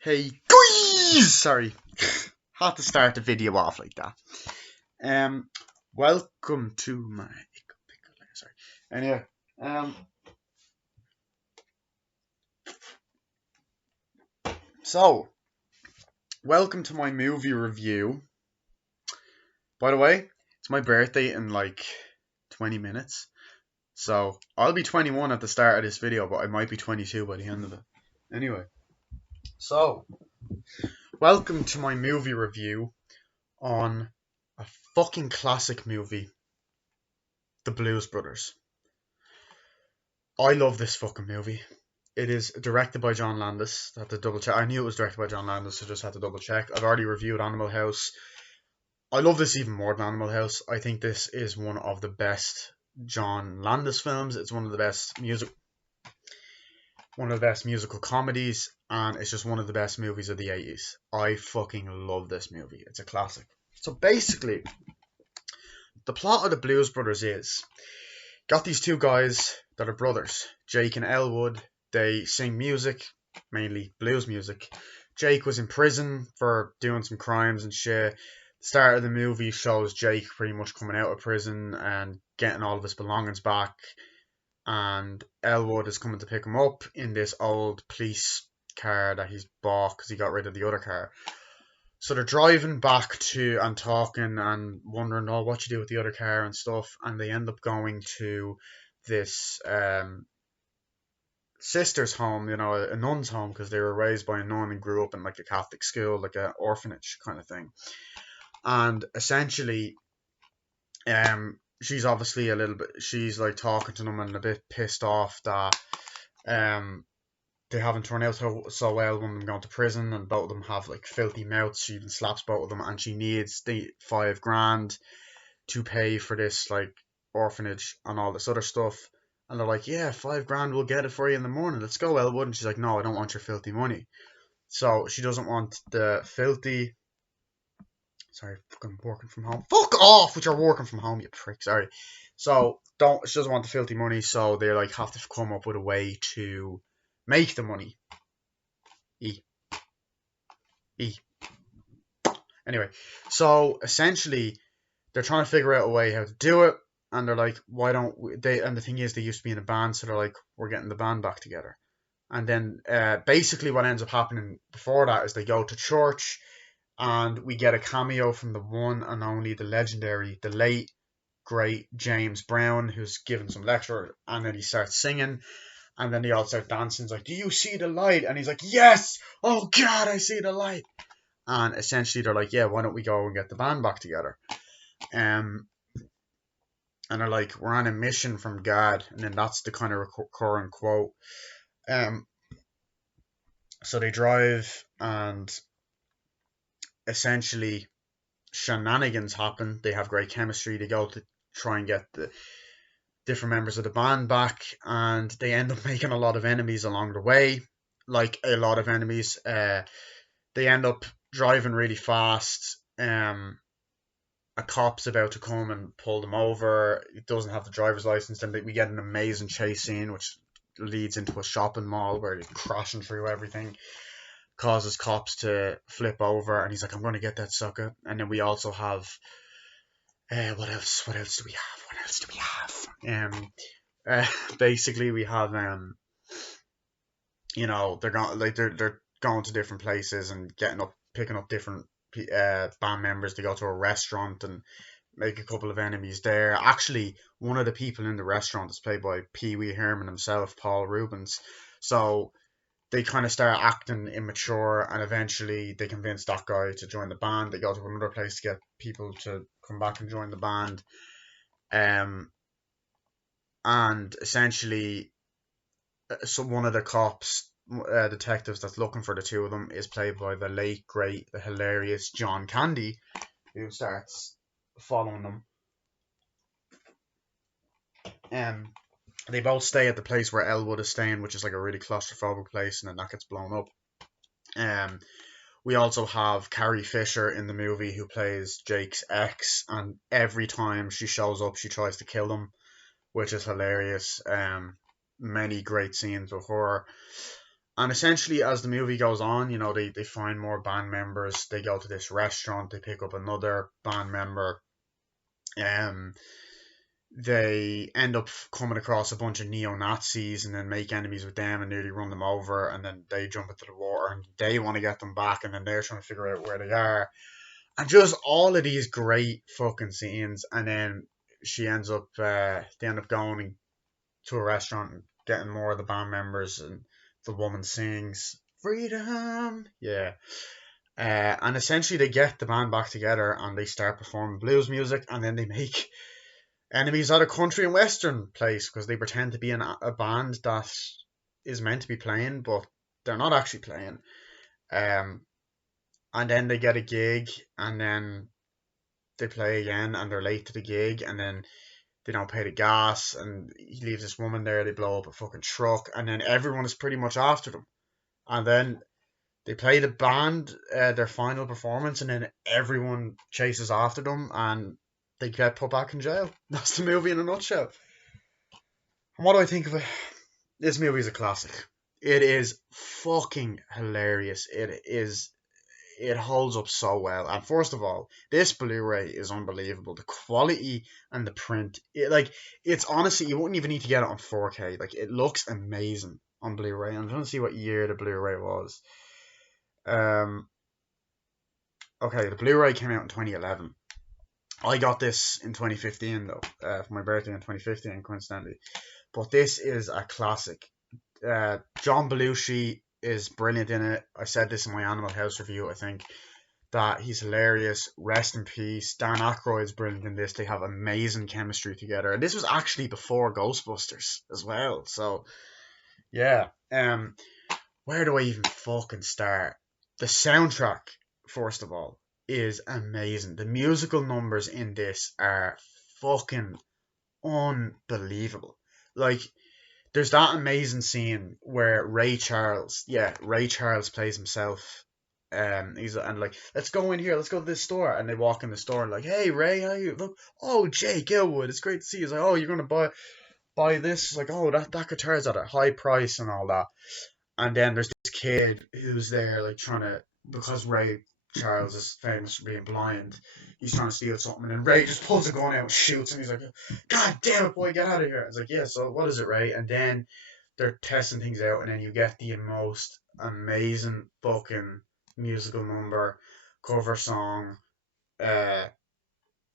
Hey, guys! Sorry, had to start the video off like that. Um, welcome to my sorry. Anyway, um, so welcome to my movie review. By the way, it's my birthday in like 20 minutes, so I'll be 21 at the start of this video, but I might be 22 by the end of it. Anyway, so welcome to my movie review on a fucking classic movie, The Blues Brothers. I love this fucking movie. It is directed by John Landis. I had to double check. I knew it was directed by John Landis, so just had to double check. I've already reviewed Animal House. I love this even more than Animal House. I think this is one of the best John Landis films. It's one of the best musical comedies, and it's just one of the best movies of the 80s. I fucking love this movie. It's a classic. So basically, the plot of the Blues Brothers is got these two guys that are brothers, Jake and Elwood. They sing music, mainly blues music. Jake was in prison for doing some crimes and shit. The start of the movie shows Jake pretty much coming out of prison and getting all of his belongings back. And Elwood is coming to pick him up in this old police car that he's bought because he got rid of the other car. So they're driving back to and talking and wondering, oh, what you do with the other car and stuff. And they end up going to this sister's home, a nun's home, because they were raised by a nun and grew up in like a Catholic school, like an orphanage kind of thing. And essentially, she's obviously she's like talking to them and a bit pissed off that they haven't turned out so well when them going to prison, and both of them have like filthy mouths. She even slaps both of them, and she needs the 5 grand to pay for this like orphanage and all this other stuff. And they're like, yeah, 5 grand, we'll get it for you in the morning. Let's go, Elwood. And she's like, no, I don't want your filthy money. So she doesn't want the filthy. Sorry, fucking working from home. Fuck off with your working from home, you prick. Sorry. So she doesn't want the filthy money, so they like have to come up with a way to make the money. E. E. Anyway, so essentially they're trying to figure out a way how to do it, and they're like, why don't they? And the thing is, they used to be in a band, so they're like, we're getting the band back together. And then basically what ends up happening before that is they go to church, and we get a cameo from the one and only, the legendary, the late great James Brown, who's giving some lecture, and then he starts singing. And then they all start dancing. It's like, do you see the light? And he's like, yes! Oh God, I see the light. And essentially they're like, yeah, why don't we go and get the band back together? And they're like, we're on a mission from God. And then that's the kind of recurring quote. So they drive, and essentially shenanigans happen. They have great chemistry. They go to try and get the different members of the band back, and they end up making a lot of enemies along the way. Like a lot of enemies. They end up driving really fast. A cop's about to come and pull them over. It doesn't have the driver's license. Then we get an amazing chase scene, which leads into a shopping mall where he's crashing through everything, causes cops to flip over, and he's like, I'm going to get that sucker. And then we also have what else? What else do we have? What else do we have? Basically, we have they're going they're going to different places and picking up different band members. They go to a restaurant and make a couple of enemies there. Actually, one of the people in the restaurant is played by Pee Wee Herman himself, Paul Rubens. So they kind of start acting immature, and eventually they convince that guy to join the band. They go to another place to get people to come back and join the band. And essentially, so one of the cops, detectives that's looking for the two of them, is played by the late, great, the hilarious John Candy, who starts following them. They both stay at the place where Elwood is staying, which is like a really claustrophobic place, and then that gets blown up. We also have Carrie Fisher in the movie, who plays Jake's ex, and every time she shows up, she tries to kill him, which is hilarious. Many great scenes with her. And essentially, as the movie goes on, they find more band members. They go to this restaurant. They pick up another band member. Um, they end up coming across a bunch of neo Nazis and then make enemies with them and nearly run them over. And then they jump into the water and they want to get them back. And then they're trying to figure out where they are. And just all of these great fucking scenes. And then they end up going to a restaurant and getting more of the band members. And the woman sings freedom. Yeah. And essentially they get the band back together and they start performing blues music, and then they make enemies out of country and western place because they pretend to be a band that is meant to be playing, but they're not actually playing. Um, and then they get a gig, and then they play again, and they're late to the gig, and then they don't pay the gas, and he leaves this woman there. They blow up a fucking truck, and then everyone is pretty much after them. And then they play the band their final performance, and then everyone chases after them, and they get put back in jail. That's the movie in a nutshell. And what do I think of it? This movie is a classic. It is fucking hilarious. It holds up so well. And first of all, this Blu-ray is unbelievable. The quality and the print, it's honestly, you wouldn't even need to get it on 4K. Like, it looks amazing on Blu-ray. I'm trying to see what year the Blu-ray was. Okay, the Blu-ray came out in 2011. I got this in 2015 though, for my birthday in 2015, coincidentally. But this is a classic. John Belushi is brilliant in it. I said this in my Animal House review, I think, that he's hilarious. Rest in peace. Dan Aykroyd is brilliant in this. They have amazing chemistry together. And this was actually before Ghostbusters as well. So, yeah. Where do I even fucking start? The soundtrack, first of all, is amazing. The musical numbers in this are fucking unbelievable. Like, there's that amazing scene where Ray Charles plays himself. Like, let's go in here, let's go to this store, and they walk in the store and like, hey Ray, how you look? Oh, Jake Gilwood, it's great to see you. He's like, oh, you're gonna buy this? Like, oh, that guitar's at a high price and all that. And then there's this kid who's there, like, trying to, because Ray Charles is famous for being blind, he's trying to steal something, and then Ray just pulls a gun out and shoots him. He's like, God damn it, boy, get out of here. It's like, yeah, so what is it, Ray? And then they're testing things out, and then you get the most amazing fucking musical number, cover song,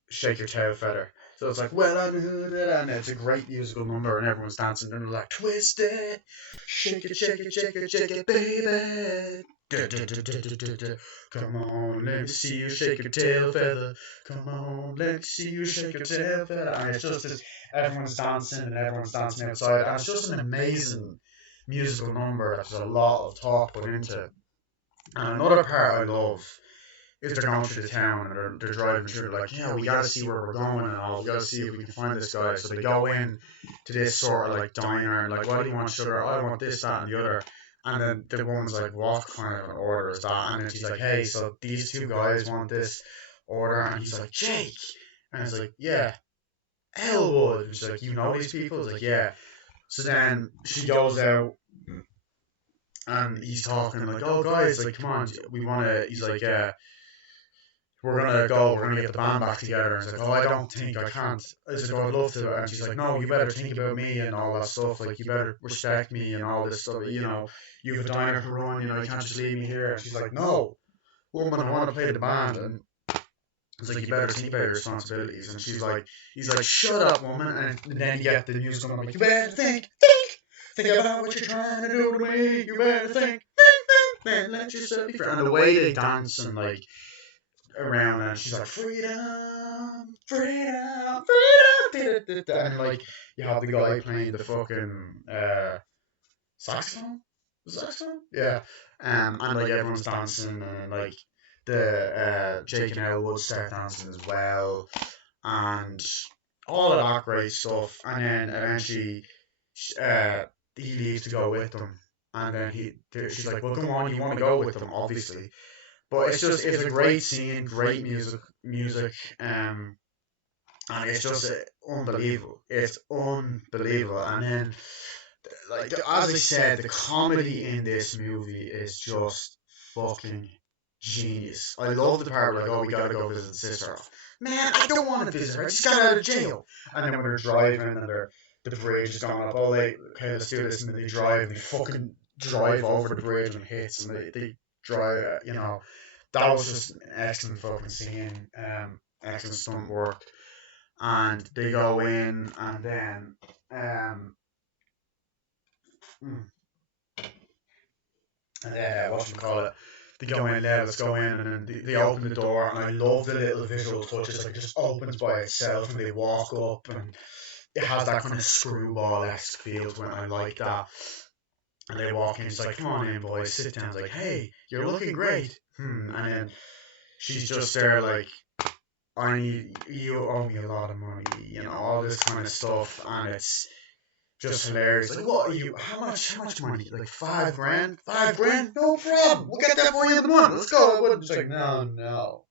Shake Your Tail Feather. So it's like, well, I'm hooded, and it's a great musical number, and everyone's dancing, and they're like, twist it, shake it, shake it, shake it, shake it, baby. Come on, let me see you shake your tail feather. Come on, let me see you shake your tail feather. And it's just this, everyone's dancing, and everyone's dancing outside, and it's just an amazing musical number that there's a lot of thought put into. And another part I love is they're going through the town and they're driving through, like, yeah, we gotta see where we're going and all, we gotta see if we can find this guy. So they go in to this sort of like diner and like, what do you want, sugar? I want this, that, and the other. And then the woman's like, what kind of an order is that? And then she's like, hey, so these two guys want this order. And he's like, Jake. And he's like, yeah, Elwood. And she's like, you know these people? He's like, yeah. So then she goes out and he's talking like, oh guys, like, come on, we wanna, he's like, yeah, we're gonna get the band back together. And he's like, oh, I don't think, I can't. He's like, oh, I'd love to. And she's like, no, you better think about me and all that stuff. Like, you better respect me and all this stuff. You know, you have a diner to run, you can't just leave me here. And she's like, no, woman, I want to play the band. And he's like, you better think about your responsibilities. And he's like, shut up, woman. And then you get the music on, like, you better think about what you're trying to do to me. You better think, man, let yourself be free. And the way they dance and, like, around, and she's like, freedom, freedom, freedom, and like, you have the guy playing the fucking saxophone, yeah, and like everyone's dancing, and like the Jake and Elwood start dancing as well, and all of that great stuff. And then eventually he leaves to go with them, and then she's like, well, come on, you want to go with them, obviously. But it's a great scene, great music, and it's just unbelievable. It's unbelievable. And then like as I said, the comedy in this movie is just fucking genius. I love the part where like, oh, we gotta go visit the sister. Man, I don't want to visit her. I just got out of jail. And then when they're driving and the bridge is going up, oh, okay, let's do this, and then they drive and they fucking drive over the bridge and hits, and they drive, that was just an excellent fucking scene, excellent stunt work, and they go in, and then, whatchamacallit, they go in, let's go in, and then they open the door, and I love the little visual touches, like it just opens by itself, and they walk up, and it has that kind of screwball-esque feel to it, and I like that. And they walk in, she's like, come on in, boys, sit down. It's like, hey, you're looking great. And then she's just there like, you owe me a lot of money, all this kind of stuff, and it's just hilarious. Like, what are you, how much money? Like, $5,000? $5,000? No problem. We'll get that for you in the morning. Let's go. It's like, no,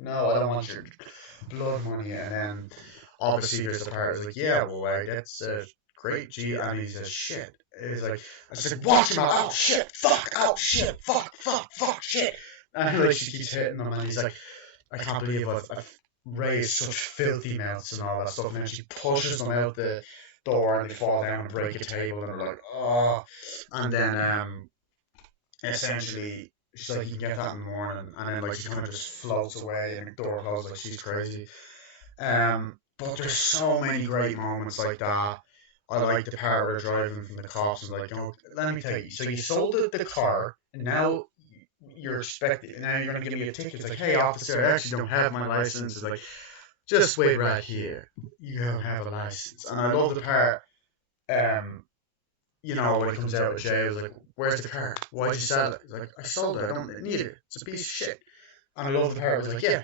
I don't want your blood money. And then, obviously, there's the part that's like, yeah, well, that's a great G, and he says, shit. It's like, I just like, watch him out, oh shit, fuck, shit. And like, she keeps hitting him, and he's like, I can't believe I've raised such filthy mouths and all that stuff. And then she pushes them out the door, and they fall down and break a table, and they're like, oh. And then, essentially, she's like, you can get that in the morning. And then, like, she kind of just floats away, and the door closes, like, she's crazy. But there's so many great moments like that. I like the part where they're driving from the cops and like, let me tell you. So you sold the car, and now you're going to give me a ticket. It's like, hey, officer, I actually don't have my license. It's like, just wait right here. You don't have a license. And I love the part, when he comes out of jail, it's like, where's the car? Why'd you sell it? It's like, I sold it. I don't need it. It's a piece of shit. And I love the part where it's like, yeah,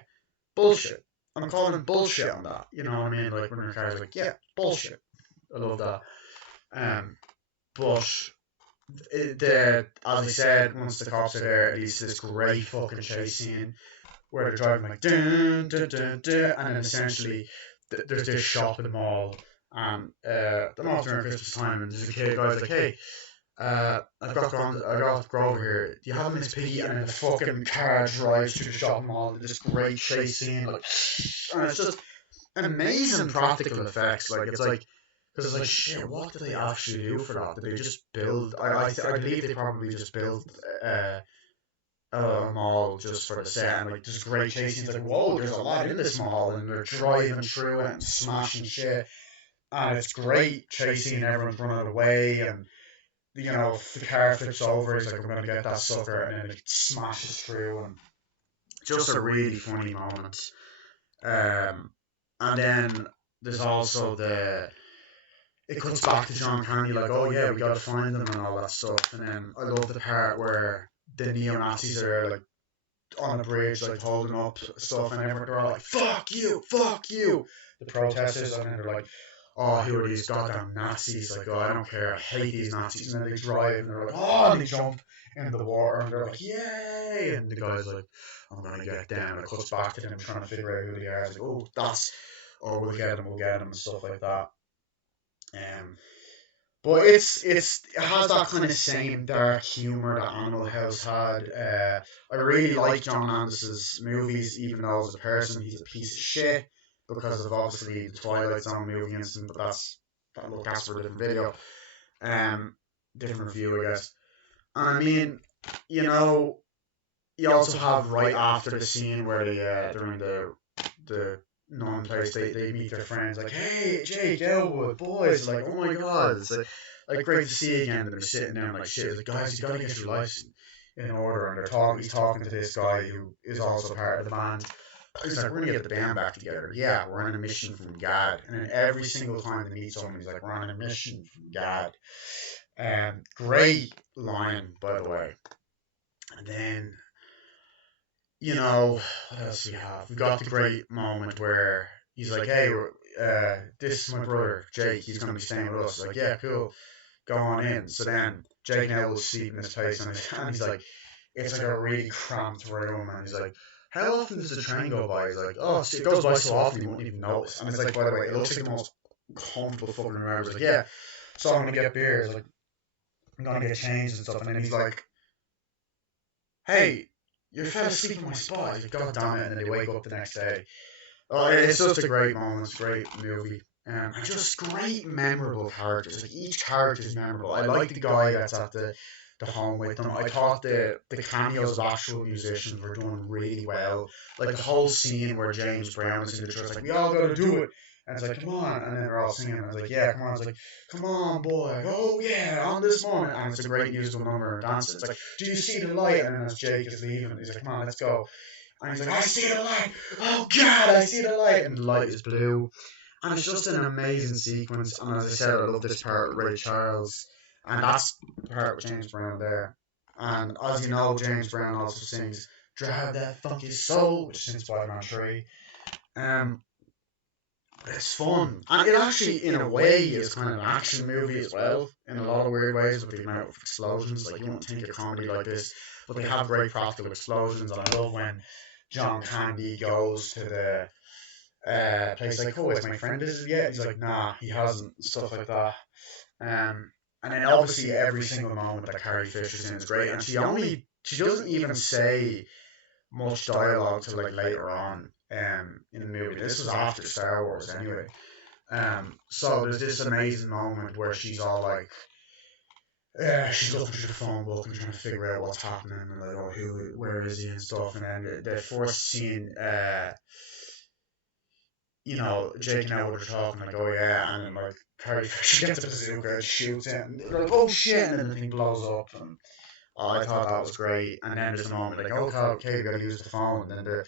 bullshit. I'm calling bullshit on that. You know what I mean? Like, when the car's like, yeah, bullshit. I love that. But as I said, once the cops are there, it leads to this great fucking chase scene where they're driving like dun dun dun dun, and then essentially there's this shopping mall, and they're not during Christmas time, and there's a guy's like, hey, I've got Grover here. Do you have Miss Piggy? And then the fucking car drives through the shopping mall. This great chase scene, like, and it's just amazing practical effects. Like, it's like. Because it's like, shit, what did they actually do for that? Did they just build... I believe they probably just built a mall just for the set. And, like, there's great chase scenes. Like, whoa, there's a lot in this mall. And they're driving through it and smashing shit. And it's great chase scene. Everyone's running away. And, if the car flips over, it's like, I'm going to get that sucker. And then it smashes through. And just a really funny moment. And then there's also it cuts back to John Candy, like, oh yeah, we gotta find them and all that stuff. And then I love the part where the neo-Nazis are like on a bridge, like holding up stuff, and they're all like, fuck you, the protesters, and then they're like, oh, who are these goddamn Nazis? Like, oh, I don't care, I hate these Nazis. And then they drive, and they're like, oh, and they jump into the water, and they're like, yay! And the guy's like, I'm gonna get down. And it cuts back to them trying to figure out who they are. It's like, we'll get them, and stuff like that. But it has that kind of same dark humor that Animal House had. I really like John Landis's movies, even though as a person he's a piece of shit because of obviously the Twilight Zone movie incident. But that's for a different video, different review, I guess. And I mean, you also have right after the scene where they're in the known place, they meet their friends, like, hey, Jake, Elwood, boys, like, oh my god, it's like great to see you again. And they're sitting down like, shit, like, guys, you gotta get your life in order. And he's talking to this guy who is also part of the band. He's like, we're gonna get the band back together. Yeah, we're on a mission from God. And then every single time they meet someone, he's like, we're on a mission from God. Great line, by the way. And then, what else do we have? We got the great moment where he's like, hey, this is my brother, Jake. He's going to be staying with us. Like, yeah, cool. Go on in. So then Jake now was seated in his place, and he's like, it's like a really cramped room. And he's like, how often does the train go by? He's like, oh, it goes by so often you wouldn't even notice. And it's like, by the way, it looks like the most comfortable fucking room. He's like, yeah. so I'm gonna get beers, like, I'm gonna get changed and stuff, and then he's like, hey, you fell asleep in my spot. He's like, God damn it, and then they wake up the next day. Oh, it's just a great moment, it's a great movie. And just great memorable characters. Like each character is memorable. I like the guy that's at the home with them. I thought the cameos of actual musicians were done really well. Like the whole scene where James Brown is in the church, like, we all gotta do it. And it's like, come on. And then they're all singing. And I was like, yeah, come on. It's like, come on, boy. Oh, yeah, on this moment. And it's a great musical number and dance. It's like, do you see the light? And then as Jake is leaving, he's like, come on, let's go. And he's like, I see the light. Oh, God, I see the light. And the light is blue. And it's just an amazing sequence. And as I said, I love this part with Ray Charles. And that's the part with James Brown there. And as you know, James Brown also sings Drive That Funky Soul, which is in Spider-Man 3. It's fun. And it actually, in a way, is kind of an action movie as well, in a lot of weird ways, with the amount of explosions. Like, you won't think a comedy like this, but they have great practical explosions. And I love when John Candy goes to the place like, oh, has my friend visited yet? He's like, nah, he hasn't, stuff like that. And then obviously every single moment that Carrie Fisher's in is great, and she doesn't even say much dialogue till like later on in the movie. This was after Star Wars anyway. So there's this amazing moment where she's all like, she's looking through the phone book and trying to figure out what's happening and like, oh, where is he and stuff. And then the first scene, Jake and Elwood are talking like, oh yeah, and then like Carrie Fisher gets a bazooka and shoots it, and they're like, oh shit, and then the thing blows up. And I thought that was great. And then there's a moment like, okay, we gotta use the phone. And then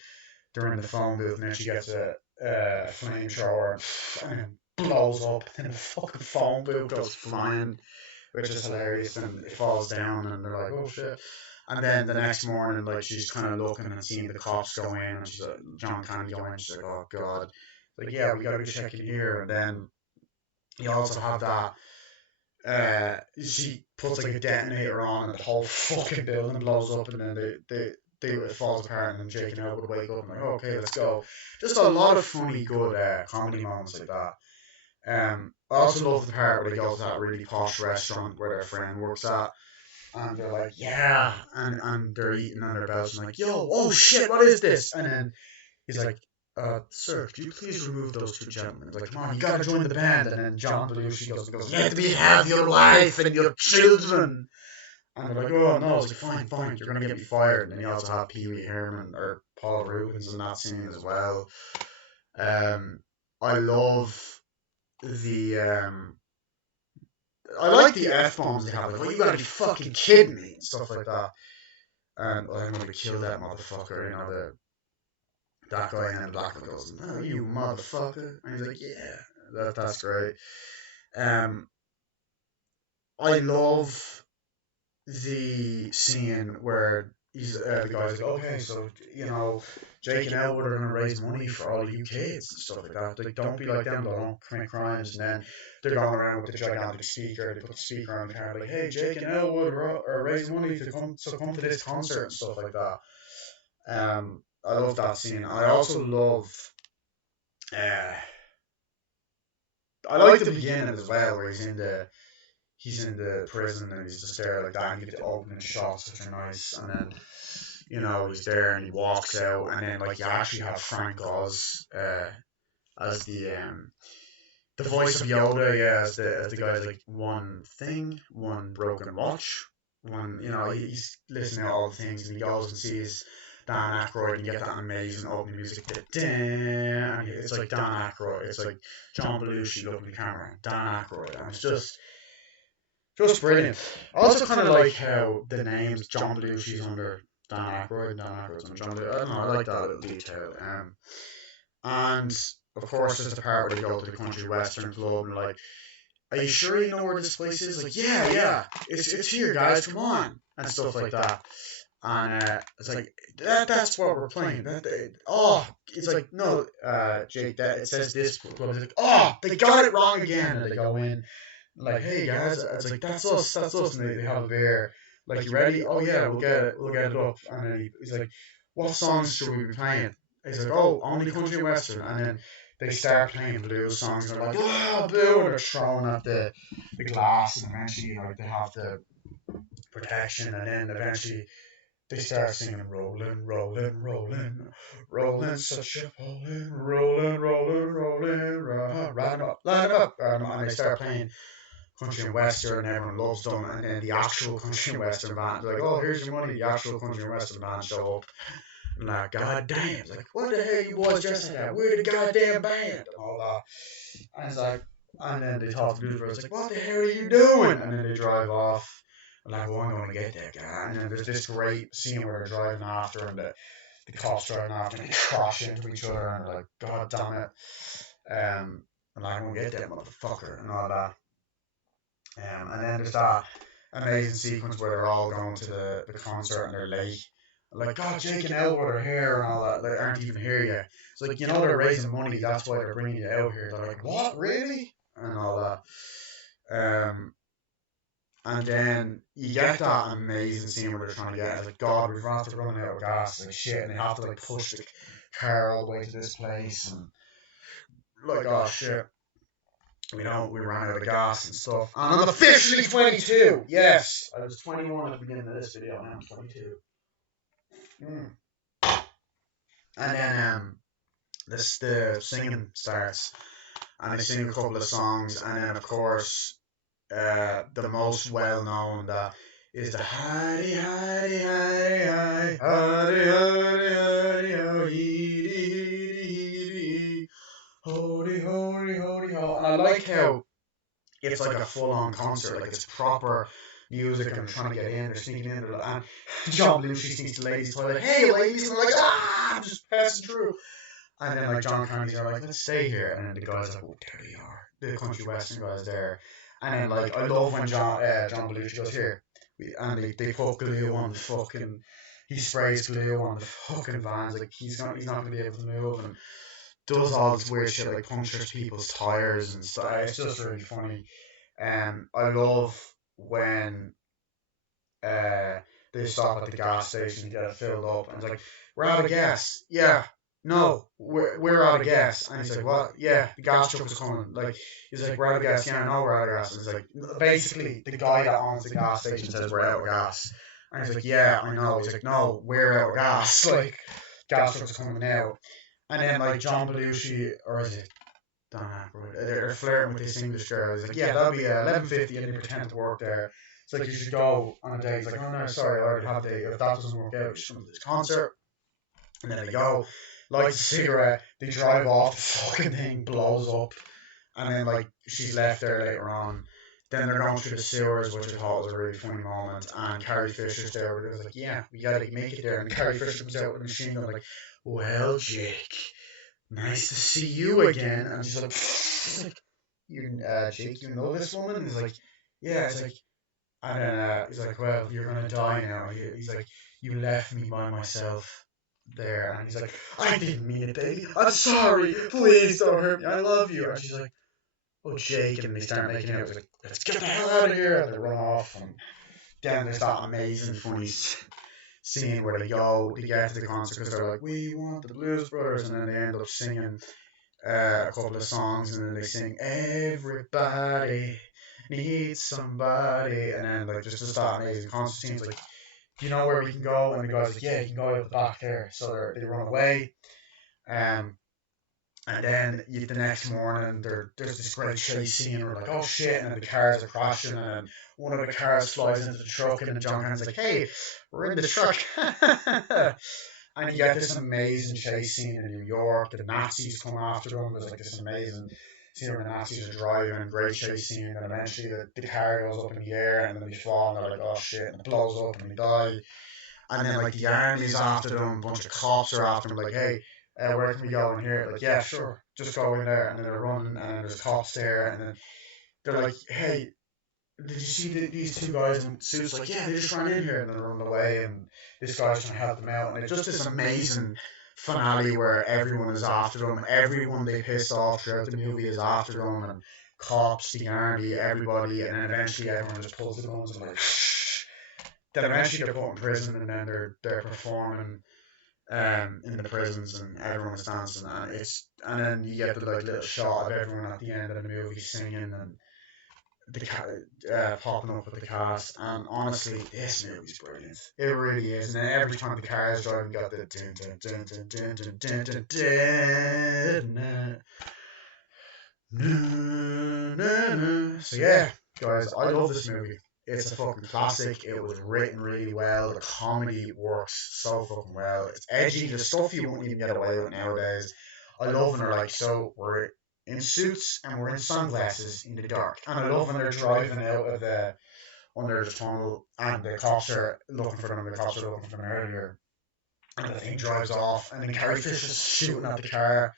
they're in the phone booth, and then she gets a flamethrower and then blows up, and the fucking phone booth goes flying, which is hilarious. And it falls down, and they're like, oh shit. And then the next morning, like, she's kind of looking and seeing the cops go in, and she's like, John Candy go in, she's like, oh god. Like, yeah, we gotta be checking here. And then you also have that she puts like a detonator on, and the whole fucking building blows up, and then it falls apart, and then Jake and Elwood wake up and like, oh, okay, let's go. Just a lot of funny, good comedy moments like that. I also love the part where they go to that really posh restaurant where their friend works at, and they're like, yeah, and they're eating on their belts and like, yo, oh shit, what is this? And then he's like, sir, could you please remove those two gentlemen? It's like, come on, you gotta join the band. And then John Belushi goes, you have to have your wife and your children. And they're like, oh no. It's like, fine, you're gonna get me fired. And then you also have Pee Wee Herman or Paul Rubens in that scene as well. I love the I like the F-bombs they have, like, well, you gotta be fucking kidding me, and stuff like that. And I'm gonna kill that motherfucker, that guy in the black one goes, no, you motherfucker. And he's like, yeah, that's great. I love the scene where the guy's like, okay, so, Jake and Elwood are going to raise money for all you kids and stuff like that. Like, don't be like them, don't commit crimes. And then they're going around with the gigantic speaker. They put the speaker on the car, like, hey, Jake and Elwood are raising money to come to this concert and stuff like that. I love that scene. I also love, I like the beginning as well, where he's in the prison and he's just there like that, and you get the opening shots, which are nice. And then, he's there and he walks out, and then like you actually have Frank Oz as the voice of Yoda, as the guy's like, one broken watch, he's listening to all the things, and he goes and sees Dan Aykroyd, and you get that amazing opening music. And it's like Dan Aykroyd, it's like John Belushi looking at the camera, Dan Aykroyd, and it's just brilliant. I also kind of like how the names John Belushi's under Dan Aykroyd and Dan Aykroyd's under John Belushi. I don't know, I like that little detail. And of course, there's the part where they go to the country western club and like, are you sure you know where this place is? Like, yeah, it's here, guys, come on, and stuff like that. And it's like, that's what we're playing. It's like, no, Jake, it says this club. It's like, oh, they got it wrong again. And they go in, like, hey guys, it's like, that's us. And they have a beer. Like, you ready? Oh yeah, we'll get it up. And then he's like, what songs should we be playing? He's like, oh, only country and western. And then they start playing blues songs, and they're like, oh, boo, and they're throwing at the glass, and eventually, like, they have the protection, and then eventually they start singing rolling, rolling, rolling, rolling, such a rolling, rolling, rolling, rolling, line 'em up, and they start playing country and western, and everyone loves them, and then the actual country and western band, like, oh, here's your money, the actual country and western band show up, and like, god damn, like, what the hell you boys dressed like that, we're the goddamn band, and all that, and it's like, and then they talk to the blues brothers, like, what the hell are you doing, and then they drive off, and like, well, I'm going to get that guy, and then there's this great scene where they're driving after, and the cops driving after, and they crash into each other, and they're like, god damn it, and like, I'm going to get that motherfucker, and all that. And then there's that amazing sequence where they're all going to the concert and they're late. Like, God, Jake and Elwood are here and all that. They aren't even here yet. It's like, you know, they're raising money. That's why they're bringing you out here. They're like, what, really? And all that. And then you get that amazing scene where they're trying to get, it's like, God, we've run to run out of gas. Like, shit. And they have to, like, push the car all the way to this place. And, like, oh, shit. We ran out of gas and stuff. And I'm officially 22. Yes, I was 21 at the beginning of this video. Now I'm 22. And then the singing starts, and they sing a couple of songs, and then of course the most well known that is the Heidi Heidi Heidi Heidi Heidi Heidi Heidi Holy holy holy ho. And I like how it's like a full-on concert, like it's proper music, and they're trying to get in, they're sneaking in, and John Belushi sneaks to the ladies' toilet, hey ladies, and they're like, I'm just passing through. And then like John Candy's are like, let's stay here, and then the guys like, oh, there they are, the country western guys there. And then like, I love when John Belushi goes, here, and they put glue on the fucking, he sprays glue on the fucking vans, like he's not gonna be able to move, and does all this weird shit, like punctures people's tires and stuff. It's just really funny. I love when they stop at the gas station to get it filled up, and it's like, we're out of gas. Yeah, no, we're out of gas. And he's like, what? Yeah, the gas truck's coming. Like, he's like, we're out of gas. Yeah, no, we're out of gas. And he's like, basically, the guy that owns the gas station says we're out of gas. And he's like, yeah, I know. He's like, no, we're out of gas. Like, gas truck's coming out. And then like John Belushi, or is it Dan Aykroyd, they're flirting with this English girl. He's like, yeah, that'll be 11:50, and they pretend to work there. It's like, you should go on a date. He's like, oh no, sorry, I already have a date. If that doesn't work out, you should come to this concert. And then they go, lights a cigarette, they drive off, the fucking thing blows up, and then like she's left there later on. Then they're going through the sewers, which I thought was a really funny moment, and Carrie Fisher's there, but it was like, yeah, we gotta make it there, and Carrie Fisher comes out with a machine gun, like, well, Jake, nice to see you again, and she's like, you, Jake, you know this woman? He's like, yeah, it's like, and then he's like, well, you're gonna die now. He's like, you left me by myself there, and he's like, I didn't mean it, baby, I'm sorry, please don't hurt me, I love you, and she's like, oh, Jake, and they start making out. It's like, let's get the hell out of here, and they run off, and then there's that amazing funny scene where they get to the concert because they're like, we want the Blues Brothers, and then they end up singing a couple of songs, and then they sing, everybody needs somebody, and then like just that amazing concert scene. It's like, do you know where we can go? And the guy's like, yeah, you can go out the back there. So they run away, and then the next morning, there's this great chase scene where like, oh shit, and then the cars are crashing, and one of the cars flies into the truck, and then John Cannon's like, hey, we're in the truck. And you get this amazing chase scene in New York. The Nazis come after them. There's like this amazing scene where the Nazis are driving, and great chase scene, and eventually the car goes up in the air, and then they fall, and they're like, oh shit, and it blows up, and they die. And then like the army's after them, a bunch of cops are after them, like, hey, where can we go in here? Like, yeah, sure, just go in there. And then they're running, and there's cops there, and then they're like, hey, did you see these two guys in suits? Like, yeah, they just ran in here, and they're running away, and this guy's trying to help them out, and it's just this amazing finale where everyone is after them, and everyone they pissed off throughout the movie is after them, and cops, the army, everybody, and then eventually everyone just pulls the guns and like, shh. Then eventually they're put in prison, and then they're performing in the prisons, and everyone is dancing, and then you get the like little shot of everyone at the end of the movie singing, and popping up with the cast. And honestly, this movie's brilliant. It really is. And then every time the car is driving, you got the dun, dun, dun, dun, dun, dun, dun, dun, dun, dun. So yeah, guys, I love this movie. It's a fucking classic. It was written really well. The comedy works so fucking well. It's edgy. The stuff you wouldn't even get away with nowadays. I love when they're like, so we're in suits and we're in sunglasses in the dark. And I love when they're driving out of the under the tunnel and the cops are looking for them. The cops are looking for them earlier, and the thing drives off, and then Carrie Fisher's shooting at the car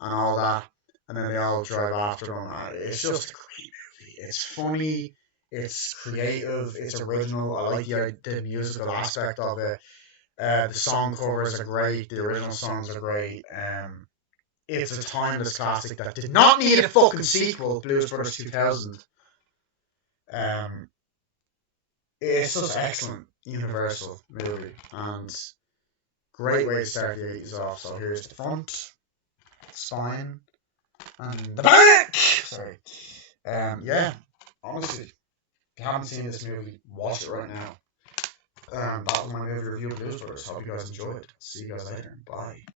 and all that, and then they all drive after them. It's just a great movie. It's funny. It's creative. It's original. I like the musical aspect of it. The song covers are great. The original songs are great. It's a timeless classic that did not need a fucking sequel. Blues Brothers 2000. It's just excellent Universal movie, and great way to start the 80s off. So here's the front, spine, and the back. Sorry. Yeah. Honestly, if you haven't seen this movie, watch it right now. That was my movie review of Blues Brothers. Hope you guys enjoyed. See you guys later. Bye.